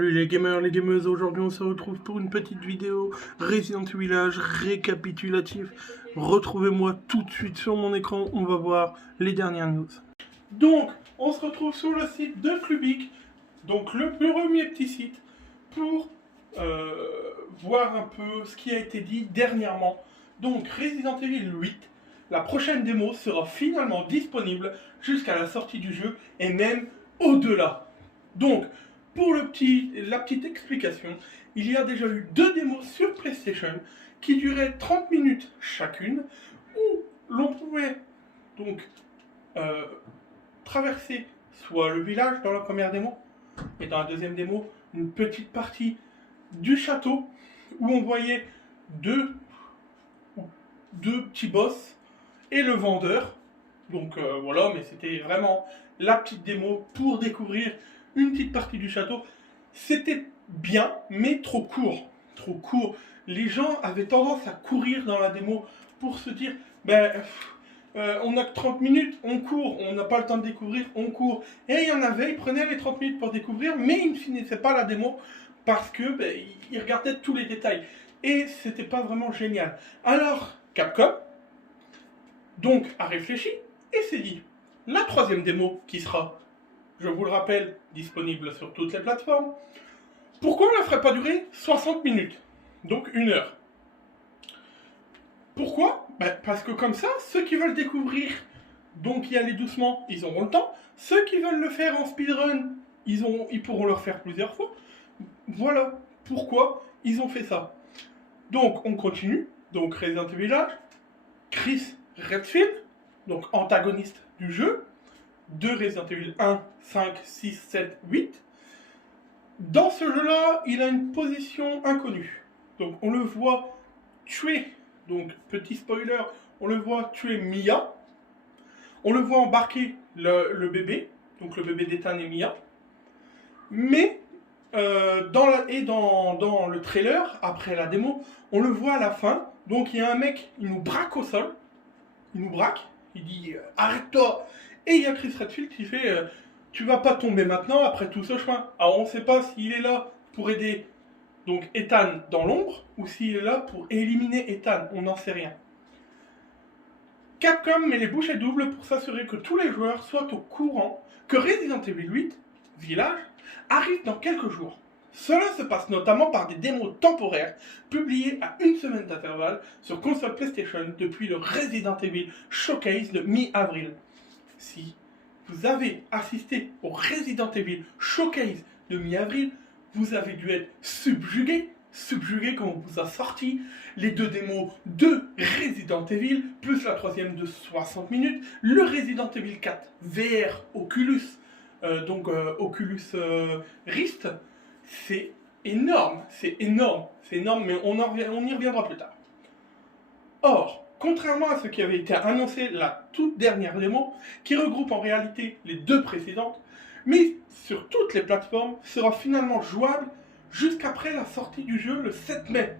Salut les gamers, les gameuses, aujourd'hui on se retrouve pour une petite vidéo Resident Evil Village récapitulatif. Retrouvez-moi tout de suite sur mon écran, on va voir les dernières news. Donc, on se retrouve sur le site de Clubic, donc le premier petit site, pour voir un peu ce qui a été dit dernièrement. Donc, Resident Evil 8, la prochaine démo sera finalement disponible jusqu'à la sortie du jeu et même au-delà. Donc, pour la petite explication, il y a déjà eu 2 démos sur PlayStation qui duraient 30 minutes chacune, où l'on pouvait donc traverser soit le village dans la première démo, et dans la deuxième démo, une petite partie du château, où on voyait deux petits boss et le vendeur. Donc voilà, mais c'était vraiment la petite démo pour découvrir une petite partie du château. C'était bien, mais trop court. Trop court. Les gens avaient tendance à courir dans la démo pour se dire, on n'a que 30 minutes, on court, on n'a pas le temps de découvrir, on court. Et il y en avait, ils prenaient les 30 minutes pour découvrir, mais ils ne finissaient pas la démo parce que ils regardaient tous les détails. Et c'était pas vraiment génial. Alors, Capcom, donc, a réfléchi et s'est dit, la troisième démo qui sera, je vous le rappelle, disponible sur toutes les plateformes, pourquoi on ne la ferait pas durer 60 minutes, donc 1 heure? Pourquoi? Parce que comme ça, ceux qui veulent découvrir, donc y aller doucement, ils auront le temps. Ceux qui veulent le faire en speedrun, ils pourront le refaire plusieurs fois. Voilà pourquoi ils ont fait ça. Donc on continue, donc Resident Evil Village, Chris Redfield, donc antagoniste du jeu, de Resident Evil 1, 5, 6, 7, 8. Dans ce jeu-là, il a une position inconnue. Donc on le voit tuer, donc petit spoiler, on le voit tuer Mia. On le voit embarquer le bébé, donc le bébé d'Ethan et Mia. Mais dans le trailer, après la démo, on le voit à la fin. Donc il y a un mec, il nous braque au sol. Il nous braque, il dit arrête-toi. Et il y a Chris Redfield qui fait tu vas pas tomber maintenant après tout ce chemin. Alors on ne sait pas s'il est là pour aider donc Ethan dans l'ombre ou s'il est là pour éliminer Ethan, on n'en sait rien. Capcom met les bouchées doubles pour s'assurer que tous les joueurs soient au courant que Resident Evil 8 Village arrive dans quelques jours. Cela se passe notamment par des démos temporaires publiées à 1 semaine d'intervalle sur console PlayStation depuis le Resident Evil Showcase de mi-avril. Si vous avez assisté au Resident Evil Showcase de mi-avril, vous avez dû être subjugué quand on vous a sorti les 2 démos de Resident Evil, plus la troisième de 60 minutes, le Resident Evil 4 VR Oculus, Oculus Rift. C'est énorme, mais on y reviendra plus tard. Or, contrairement à ce qui avait été annoncé la toute dernière démo, qui regroupe en réalité les 2 précédentes, mais sur toutes les plateformes, sera finalement jouable jusqu'après la sortie du jeu le 7 mai.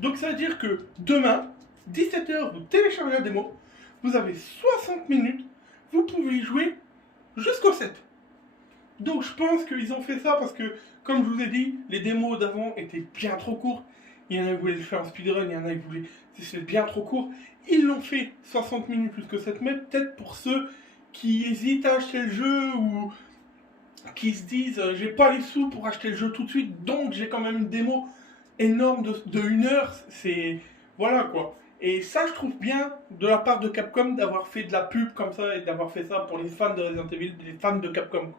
Donc ça veut dire que demain, 17h, vous téléchargez la démo, vous avez 60 minutes, vous pouvez y jouer jusqu'au 7. Donc je pense qu'ils ont fait ça parce que, comme je vous ai dit, les démos d'avant étaient bien trop courtes. Il y en a qui voulaient le faire en speedrun, il y en a qui voulaient... C'est bien trop court. Ils l'ont fait 60 minutes jusqu'au 7 mai, peut-être pour ceux qui hésitent à acheter le jeu ou qui se disent j'ai pas les sous pour acheter le jeu tout de suite, donc j'ai quand même une démo énorme de 1 heure. C'est... Voilà quoi. Et ça, je trouve bien de la part de Capcom d'avoir fait de la pub comme ça et d'avoir fait ça pour les fans de Resident Evil, les fans de Capcom.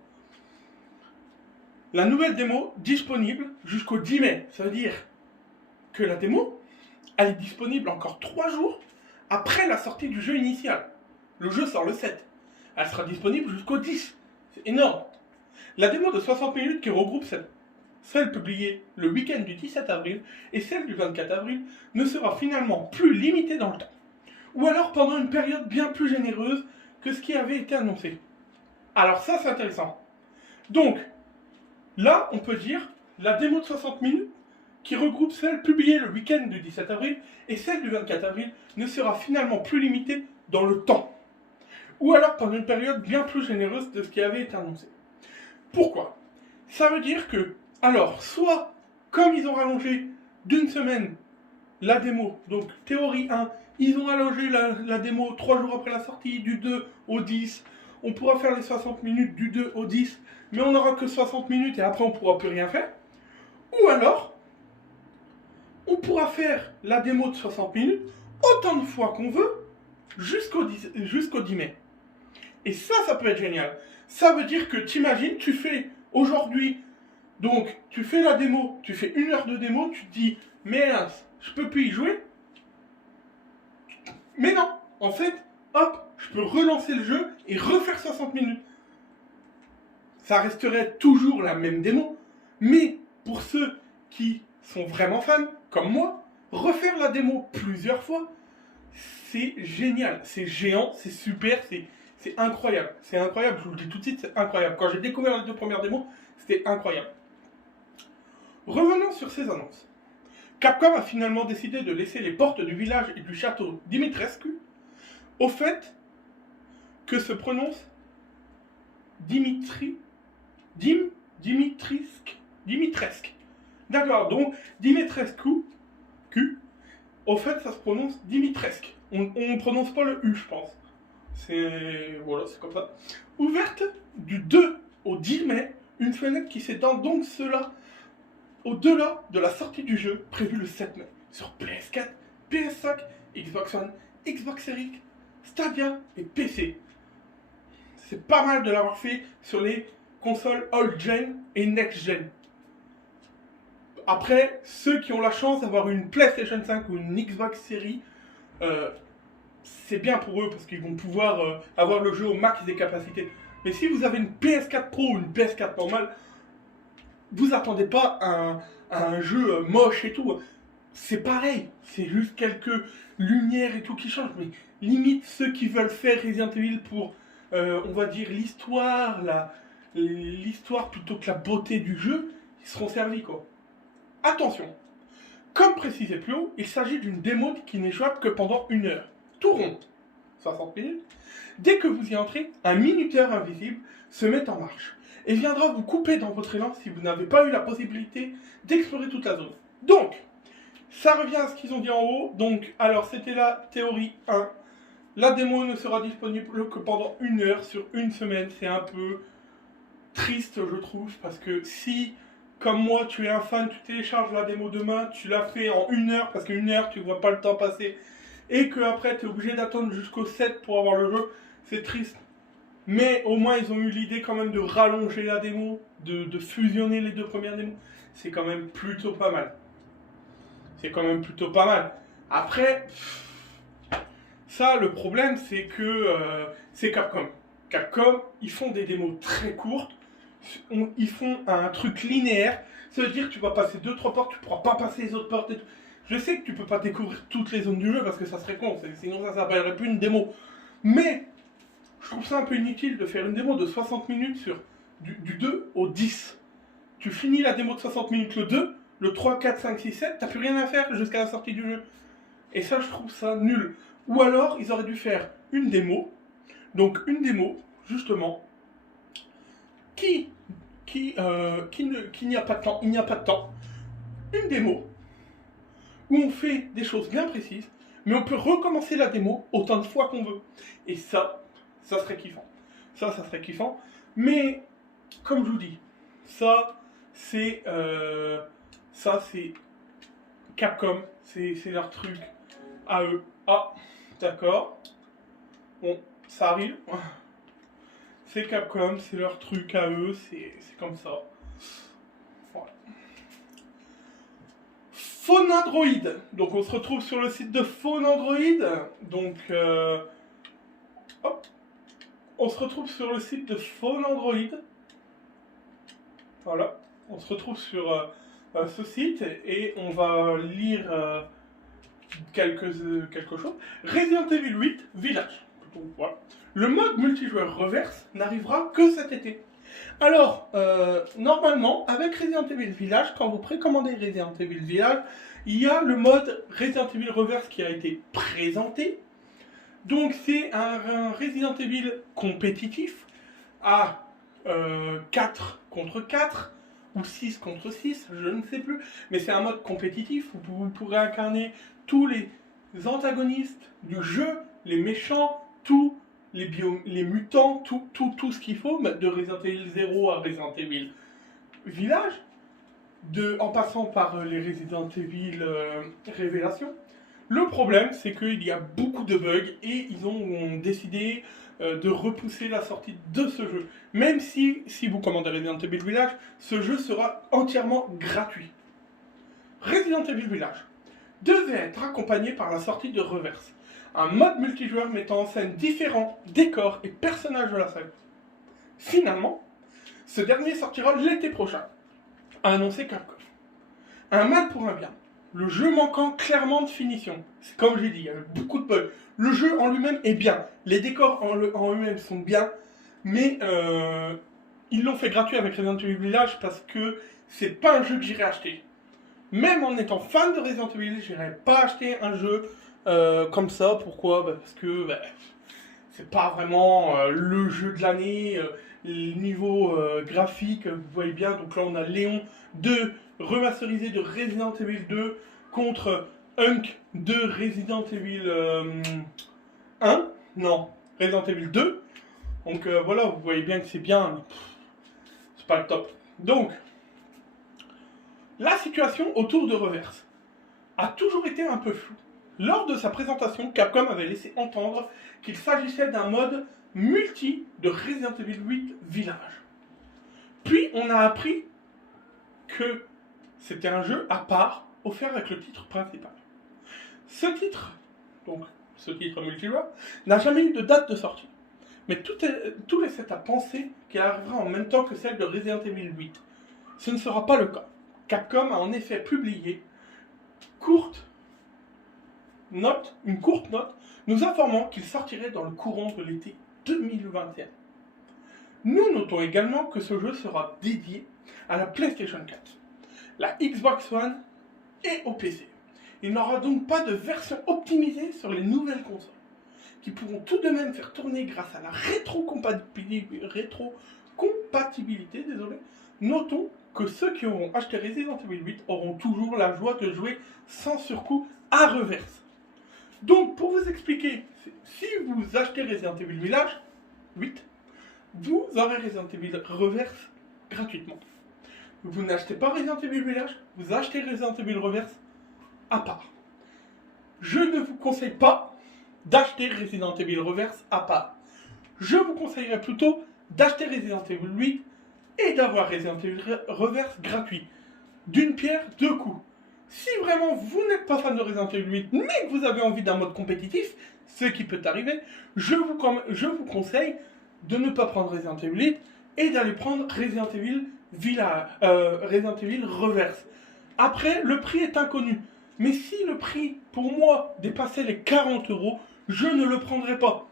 La nouvelle démo disponible jusqu'au 10 mai. Ça veut dire que la démo, elle est disponible encore 3 jours après la sortie du jeu initial. Le jeu sort le 7. Elle sera disponible jusqu'au 10. C'est énorme. La démo de 60 minutes qui regroupe celle publiée le week-end du 17 avril et celle du 24 avril ne sera finalement plus limitée dans le temps. Ou alors pendant une période bien plus généreuse que ce qui avait été annoncé. Alors ça, c'est intéressant. Donc, là, on peut dire, la démo de 60 minutes, qui regroupe celle publiée le week-end du 17 avril et celle du 24 avril, ne sera finalement plus limitée dans le temps. Ou alors pendant une période bien plus généreuse de ce qui avait été annoncé. Pourquoi? Ça veut dire que Alors, soit, comme ils ont rallongé d'une semaine la démo, donc théorie 1, ils ont rallongé la démo 3 jours après la sortie, du 2 au 10, on pourra faire les 60 minutes du 2 au 10, mais on n'aura que 60 minutes et après on ne pourra plus rien faire. Ou alors, on pourra faire la démo de 60 minutes autant de fois qu'on veut jusqu'au 10 mai. Et ça peut être génial. Ça veut dire que t'imagines, tu fais aujourd'hui, donc tu fais la démo, tu fais 1 heure de démo, tu te dis, merde, je peux plus y jouer. Mais non, en fait, hop, je peux relancer le jeu et refaire 60 minutes. Ça resterait toujours la même démo, mais pour ceux qui sont vraiment fans, comme moi, refaire la démo plusieurs fois, c'est génial, c'est géant, c'est super, c'est incroyable. C'est incroyable, je vous le dis tout de suite, c'est incroyable. Quand j'ai découvert les 2 premières démos, c'était incroyable. Revenons sur ces annonces. Capcom a finalement décidé de laisser les portes du village et du château Dimitrescu au fait que se prononce Dimitrescu. D'accord, donc Dimitrescu, au fait ça se prononce Dimitrescu. On ne prononce pas le U, je pense. Voilà, c'est comme ça. Ouverte du 2 au 10 mai, une fenêtre qui s'étend donc au-delà de la sortie du jeu, prévue le 7 mai, sur PS4, PS5, Xbox One, Xbox Series, Stadia et PC. C'est pas mal de l'avoir fait sur les consoles old-gen et next-gen. Après, ceux qui ont la chance d'avoir une PlayStation 5 ou une Xbox Series, c'est bien pour eux parce qu'ils vont pouvoir avoir le jeu au max des capacités. Mais si vous avez une PS4 Pro ou une PS4 normale, vous attendez pas à un jeu moche et tout. C'est pareil, c'est juste quelques lumières et tout qui changent. Mais limite, ceux qui veulent faire Resident Evil pour, on va dire, l'histoire plutôt que la beauté du jeu, ils seront servis quoi. Attention, comme précisé plus haut, il s'agit d'une démo qui n'est jouable que pendant 1 heure. Tout rond, 60 minutes. Dès que vous y entrez, un minuteur invisible se met en marche et viendra vous couper dans votre élan si vous n'avez pas eu la possibilité d'explorer toute la zone. Donc, ça revient à ce qu'ils ont dit en haut. Donc, alors c'était la théorie 1. La démo ne sera disponible que pendant 1 heure sur 1 semaine. C'est un peu triste, je trouve, parce que si, comme moi, tu es un fan, tu télécharges la démo demain, tu la fais en 1 heure, parce qu'une heure, tu ne vois pas le temps passer, et qu'après, tu es obligé d'attendre jusqu'au 7 pour avoir le jeu, c'est triste. Mais au moins, ils ont eu l'idée quand même de rallonger la démo, de fusionner les 2 premières démos. C'est quand même plutôt pas mal. C'est quand même plutôt pas mal. Après, ça, le problème, c'est que c'est Capcom. Capcom, ils font des démos très courtes. Ils font un truc linéaire. Ça veut dire que tu vas passer 2-3 portes, tu ne pourras pas passer les autres portes et tout. Je sais que tu peux pas découvrir toutes les zones du jeu parce que ça serait con, sinon ça s'appellerait plus une démo. Mais je trouve ça un peu inutile de faire une démo de 60 minutes sur du 2 au 10. Tu finis la démo de 60 minutes le 2, le 3, 4, 5, 6, 7, t'as plus rien à faire jusqu'à la sortie du jeu. Et ça, je trouve ça nul. Ou alors, ils auraient dû faire une démo. Donc, une démo, justement, qui n'y a pas de temps. Il n'y a pas de temps. Une démo où on fait des choses bien précises, mais on peut recommencer la démo autant de fois qu'on veut. Et ça serait kiffant. Ça serait kiffant. Mais, comme je vous dis, ça, c'est Capcom. C'est leur truc à eux. Ah, d'accord. Bon, ça arrive. C'est Capcom, c'est leur truc à eux, c'est comme ça. Voilà. Phone Android. Donc on se retrouve sur le site de Phone Android. Donc hop. On se retrouve sur le site de Phone Android. Voilà. On se retrouve sur ce site et on va lire quelque chose. Resident Evil 8 Village. Donc, voilà. Le mode multijoueur reverse n'arrivera que cet été. Alors, normalement, avec Resident Evil Village, quand vous précommandez Resident Evil Village, il y a le mode Resident Evil Reverse qui a été présenté. Donc, c'est un Resident Evil compétitif à 4 contre 4 ou 6 contre 6, je ne sais plus. Mais c'est un mode compétitif où vous pourrez incarner tous les antagonistes du jeu, les méchants, tous les mutants, tout ce qu'il faut, de Resident Evil 0 à Resident Evil Village, en passant par les Resident Evil Révélation. Le problème, c'est qu'il y a beaucoup de bugs et ils ont décidé de repousser la sortie de ce jeu. Même si vous commandez Resident Evil Village, ce jeu sera entièrement gratuit. Resident Evil Village devait être accompagné par la sortie de Reverse, un mode multijoueur mettant en scène différents décors et personnages de la saga. Finalement, ce dernier sortira l'été prochain, a annoncé Capcom. Un mal pour un bien. Le jeu manquant clairement de finition. C'est comme j'ai dit, il y avait beaucoup de bugs. Le jeu en lui-même est bien. Les décors en eux-mêmes sont bien. Mais ils l'ont fait gratuit avec Resident Evil Village parce que c'est pas un jeu que j'irai acheter. Même en étant fan de Resident Evil, j'irai pas acheter un jeu comme ça. Pourquoi ? Parce que c'est pas vraiment le jeu de l'année. Niveau graphique, vous voyez bien. Donc là, on a Léon 2 remasterisé de Resident Evil 2 contre Hunk de Resident Evil 1. Non, Resident Evil 2. Donc voilà, vous voyez bien que c'est bien, mais c'est pas le top. Donc, la situation autour de Reverse a toujours été un peu floue. Lors de sa présentation, Capcom avait laissé entendre qu'il s'agissait d'un mode multi de Resident Evil 8 Village. Puis on a appris que c'était un jeu à part, offert avec le titre principal. Ce titre multijoueur, n'a jamais eu de date de sortie. Mais tout laissait à penser qu'elle arrivera en même temps que celle de Resident Evil 8. Ce ne sera pas le cas. Capcom a en effet publié une courte note nous informant qu'il sortirait dans le courant de l'été 2021. Nous notons également que ce jeu sera dédié à la PlayStation 4, la Xbox One et au PC. Il n'aura donc pas de version optimisée sur les nouvelles consoles, qui pourront tout de même faire tourner grâce à la rétrocompatibilité. Notons que ceux qui auront acheté Resident Evil 8 auront toujours la joie de jouer sans surcoût à Reverse. Donc, pour vous expliquer, si vous achetez Resident Evil Village 8, vous aurez Resident Evil Reverse gratuitement. Vous n'achetez pas Resident Evil Village, vous achetez Resident Evil Reverse à part. Je ne vous conseille pas d'acheter Resident Evil Reverse à part. Je vous conseillerais plutôt d'acheter Resident Evil 8 et d'avoir Resident Evil Reverse gratuit. D'une pierre, deux coups. Si vraiment vous n'êtes pas fan de Resident Evil 8, mais que vous avez envie d'un mode compétitif, ce qui peut arriver, je vous conseille de ne pas prendre Resident Evil 8 et d'aller prendre Resident Evil Reverse. Après, le prix est inconnu. Mais si le prix, pour moi, dépassait les 40 €, je ne le prendrais pas.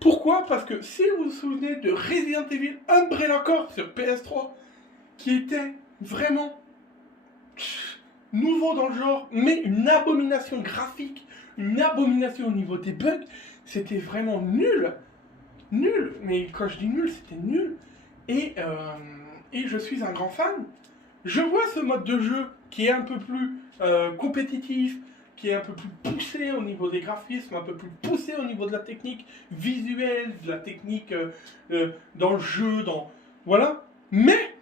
Pourquoi ? Parce que si vous vous souvenez de Resident Evil Umbrella Corps sur PS3, qui était vraiment nouveau dans le genre, mais une abomination graphique, une abomination au niveau des bugs, c'était vraiment nul. Nul, mais quand je dis nul, c'était nul. Et je suis un grand fan. Je vois ce mode de jeu qui est un peu plus compétitif, qui est un peu plus poussé au niveau des graphismes, un peu plus poussé au niveau de la technique visuelle, de la technique dans le jeu, voilà. Mais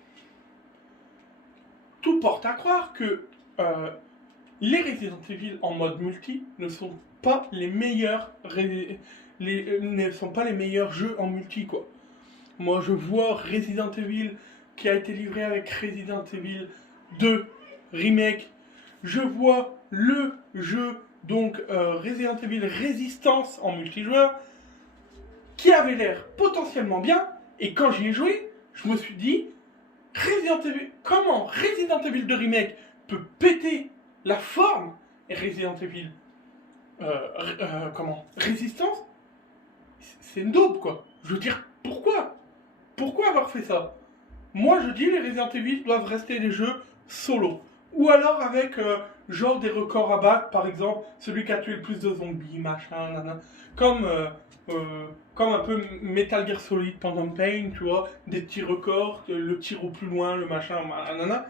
tout porte à croire que les Resident Evil en mode multi ne sont pas les meilleurs jeux en multi, quoi. Moi, je vois Resident Evil qui a été livré avec Resident Evil 2 Remake. Je vois le jeu, donc Resident Evil Resistance en multijoueur, qui avait l'air potentiellement bien. Et quand j'y ai joué, je me suis dit, comment Resident Evil 2 Remake peut péter la forme et Resident Evil Resistance, c'est une daube, quoi. Je veux dire, pourquoi avoir fait ça ? Moi, je dis, les Resident Evil doivent rester des jeux solo. Ou alors avec genre des records à battre, par exemple, celui qui a tué le plus de zombies, machin, nanana. Comme, comme un peu Metal Gear Solid Phantom Pain, tu vois, des petits records, le tir au plus loin, le machin, nanana.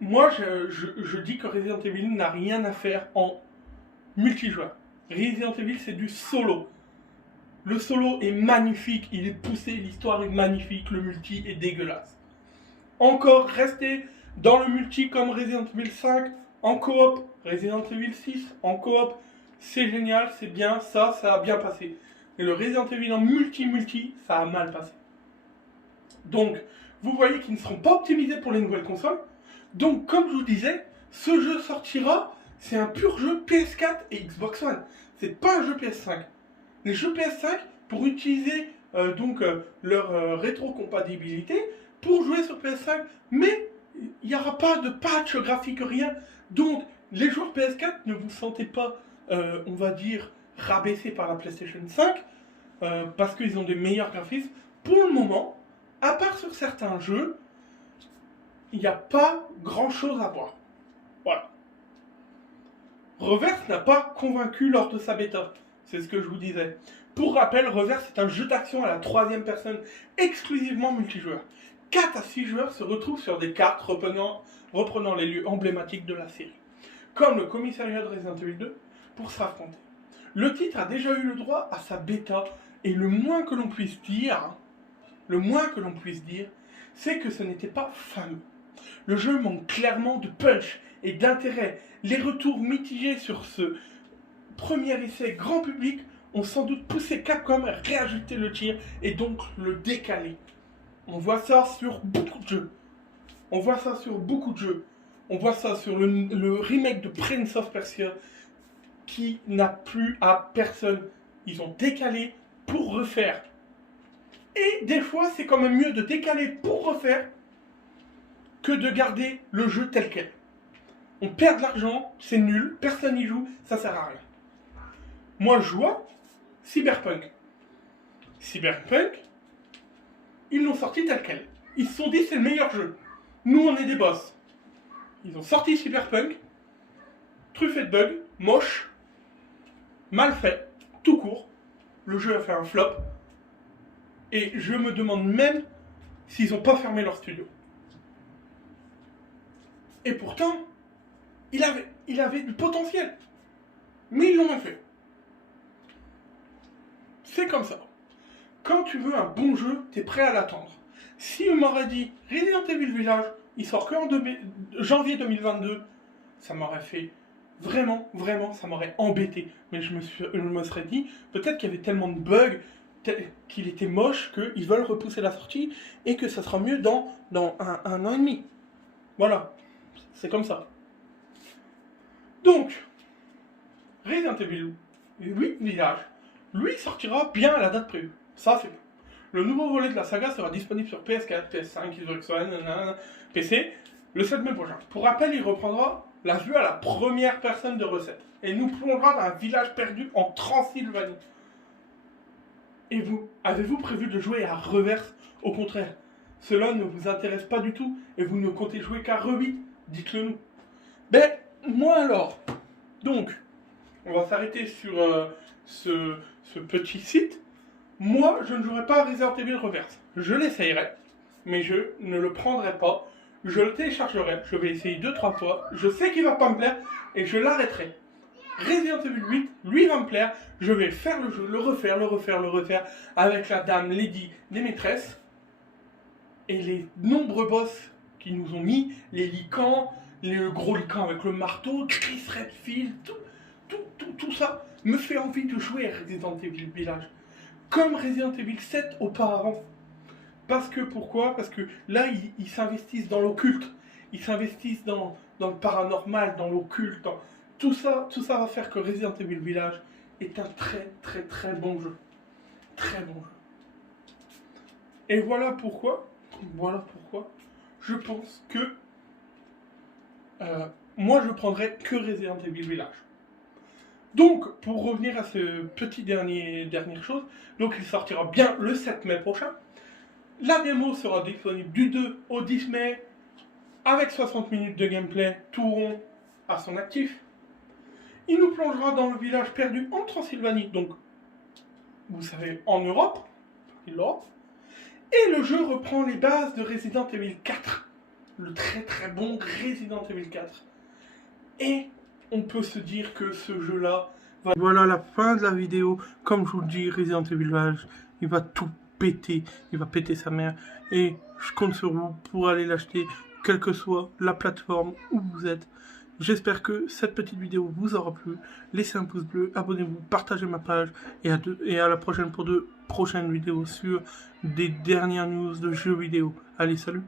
Moi, je dis que Resident Evil n'a rien à faire en multijoueur. Resident Evil, c'est du solo. Le solo est magnifique, il est poussé, l'histoire est magnifique, le multi est dégueulasse. Encore rester dans le multi comme Resident Evil 5 en coop, Resident Evil 6 en coop, c'est génial, c'est bien, ça a bien passé. Mais le Resident Evil en multi, ça a mal passé. Donc, vous voyez qu'ils ne seront pas optimisés pour les nouvelles consoles. Donc, comme je vous disais, ce jeu sortira, c'est un pur jeu PS4 et Xbox One. C'est pas un jeu PS5. Les jeux PS5, pour utiliser leur rétrocompatibilité, pour jouer sur PS5, mais il n'y aura pas de patch graphique, rien. Donc, les joueurs PS4, ne vous sentez pas, on va dire, rabaissés par la PlayStation 5, parce qu'ils ont des meilleurs graphismes. Pour le moment, à part sur certains jeux, il n'y a pas grand-chose à voir. Voilà. Reverse n'a pas convaincu lors de sa bêta. C'est ce que je vous disais. Pour rappel, Reverse est un jeu d'action à la troisième personne, exclusivement multijoueur. 4 à 6 joueurs se retrouvent sur des cartes reprenant les lieux emblématiques de la série, comme le commissariat de Resident Evil 2, pour s'affronter. Le titre a déjà eu le droit à sa bêta, et le moins que l'on puisse dire, c'est que ce n'était pas fameux. Le jeu manque clairement de punch et d'intérêt. Les retours mitigés sur ce premier essai grand public ont sans doute poussé Capcom à réajuster le tir et donc le décaler. On voit ça sur beaucoup de jeux. On voit ça sur le remake de Prince of Persia qui n'a plu à personne. Ils ont décalé pour refaire. Et des fois, c'est quand même mieux de décaler pour refaire que de garder le jeu tel quel. On perd de l'argent, c'est nul, personne n'y joue, ça sert à rien. Moi, je joue à Cyberpunk. Cyberpunk, ils l'ont sorti tel quel. Ils se sont dit c'est le meilleur jeu. Nous, on est des boss. Ils ont sorti Cyberpunk, truffé de bugs, moche, mal fait, tout court. Le jeu a fait un flop. Et je me demande même s'ils n'ont pas fermé leur studio. Et pourtant, il avait du potentiel. Mais ils l'ont pas fait. C'est comme ça. Quand tu veux un bon jeu, t'es prêt à l'attendre. Si on m'aurait dit Resident Evil Village, il sort que en janvier 2022, ça m'aurait fait vraiment, ça m'aurait embêté. Mais je me serais dit, peut-être qu'il y avait tellement de bugs, qu'il était moche, qu'ils veulent repousser la sortie et que ça sera mieux dans un an et demi. Voilà, c'est comme ça. Donc, Resident Evil 8 Village, lui sortira bien à la date prévue. Ça, c'est bon. Le nouveau volet de la saga sera disponible sur PS4, PS5, Xbox One, PC le 7 mai prochain. Pour rappel, il reprendra la vue à la première personne de recette et nous plongera dans un village perdu en Transylvanie. Et vous, avez-vous prévu de jouer à Reverse? Au contraire, cela ne vous intéresse pas du tout et vous ne comptez jouer qu'à Re8? Dites-le nous. Ben, moi alors. Donc, on va s'arrêter sur ce petit site. Moi, je ne jouerai pas à Resident Evil Reverse. Je l'essayerai, mais je ne le prendrai pas. Je le téléchargerai, je vais essayer 2-3 fois. Je sais qu'il va pas me plaire et je l'arrêterai. Resident Evil 8, lui va me plaire. Je vais faire le jeu, le refaire avec la dame Lady des maîtresses et les nombreux boss qui nous ont mis, les licans, le gros lican avec le marteau, Chris Redfield, tout ça me fait envie de jouer à Resident Evil Village. Comme Resident Evil 7 auparavant. Pourquoi? Parce que là, ils s'investissent dans l'occulte. Ils s'investissent dans le paranormal, dans l'occulte. Tout ça va faire que Resident Evil Village est un très bon jeu. Très bon jeu. Et voilà pourquoi je pense que moi je prendrais que Resident Evil Village. Donc, pour revenir à ce petit dernière chose, donc il sortira bien le 7 mai prochain. La démo sera disponible du 2 au 10 mai. avec 60 minutes de gameplay tout rond à son actif. Il nous plongera dans le village perdu en Transylvanie, donc vous savez, en Europe, et le jeu reprend les bases de Resident Evil 4, le très très bon Resident Evil 4. Et on peut se dire que ce jeu-là va... Voilà la fin de la vidéo. Comme je vous le dis, Resident Evil Village, il va tout péter. Il va péter sa mère. Et je compte sur vous pour aller l'acheter, quelle que soit la plateforme où vous êtes. J'espère que cette petite vidéo vous aura plu. Laissez un pouce bleu, abonnez-vous, partagez ma page. Et à la prochaine pour de prochaines vidéos sur des dernières news de jeux vidéo. Allez, salut!